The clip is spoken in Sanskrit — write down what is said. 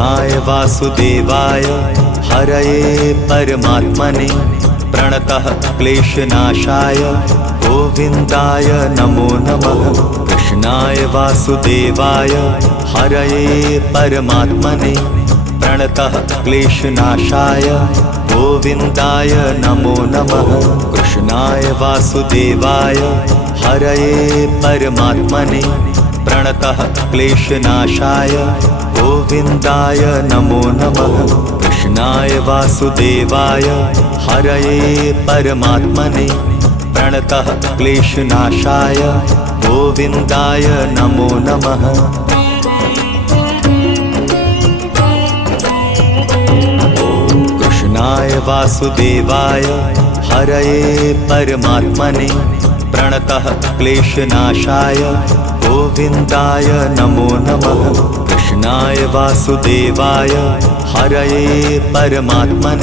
वासुदेवाय हरये परमात्मने प्रणतः क्लेशनाशाय गोविन्दाय नमो नमः। कृष्णाय वासुदेवाय हरये परमात्मने प्रणतः क्लेशनाशाय गोविन्दाय नमो नमः। कृष्णाय वासुदेवाय हरये परमात्मने प्रणतः क्लेशनाशाय गोविन्दाय नमो नमः। कृष्णाय वासुदेवाय हरये परमात्मने प्रणतः क्लेशनाशाय गोविन्दाय नमो नमः। कृष्णाय वासुदेवाय हरये परमात्मने प्रणतः क्लेशनाशाय गोविन्दाय नमो नमः। कृष्णाय वासुदेवाय हरये परमात्मने